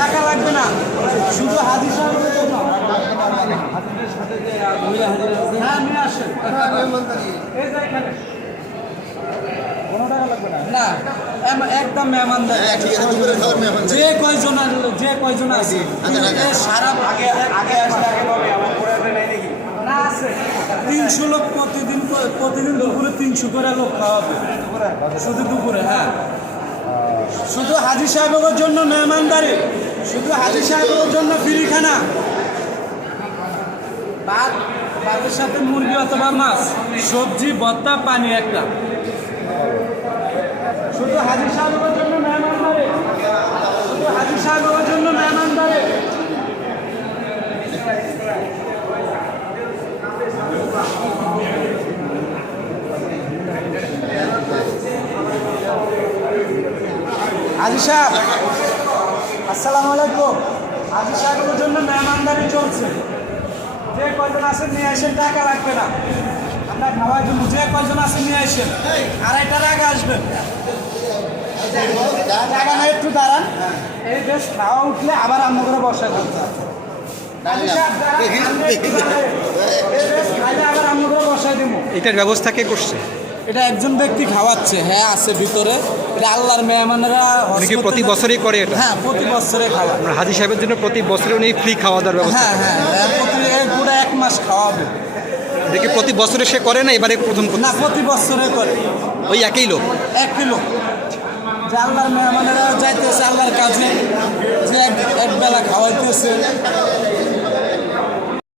টাকা লাগবে না। শুধু জন্য। হ্যাঁ একদম হ্যাঁ যে কয়জন যে কয়জন আছে। আচ্ছা, সারা আগে আগে আসলে আগে না আছে। তিনশো লোক প্রতিদিন প্রতিদিন দুপুরে তিনশো করে লোক খাওয়াবে। শুধু দুপুরে হ্যাঁ। শুধু হাজি সাহেবের জন্য মেহমানদারি। শুধু হাজি সাহেবের জন্য ফ্রি খানা। ভাত, ভাতের সাথে মুরগি অথবা মাছ, সবজি, ভর্তা, পানি একটা। শুধু হাজি সাহেবের জন্য মেহমানদারি শুধু হাজি সাহেবের জন্য মেহমানদারি হাজি সাহেব আসসালামু আলাইকুম। হাজি সাহেবের জন্য মেহমানদারি চলছে। যে কয়জন আছেন নিয়ে আসেন টাকা লাগবে না। আমরা খাওয়ার জন্য যে কয়জন আছেন নিয়ে আসেন আড়াইটার আগে আসবেন। টাকা না একটু দাঁড়ান। এই বেশ খাওয়া উঠলে আবার আম্মু করে বসায় থাকতে হাজি সাহেব, দাঁড়ান, আমরা একটু দাঁড়াই। এই বেশ খাইলে আবার আম্মু করে দিব। এটার ব্যবস্থা কে করছে? এটা একজন ব্যক্তি খাওয়াচ্ছে হ্যাঁ আছে ভিতরে। এটা আল্লাহর মেহমানেরা উনি কি হজ প্রতি বছরই করে এটা? হ্যাঁ প্রতি বছরে খাওয়া। হাজি সাহেবের জন্য প্রতি বছরে উনি ফ্রি খাওয়া দাওয়ার ব্যবস্থা হ্যাঁ হ্যাঁ হ্যাঁ, প্রতি পুরো এক মাস খাওয়াবে। দেখি প্রতি বছরে সে করে না এবারে প্রথম না প্রতি বছরে করে। ওই একই লোক? এক কিলো যে আল্লাহর মেহমানেরা যাইতেছে আল্লাহর কাছে যে এক বেলা খাওয়াইতেছে।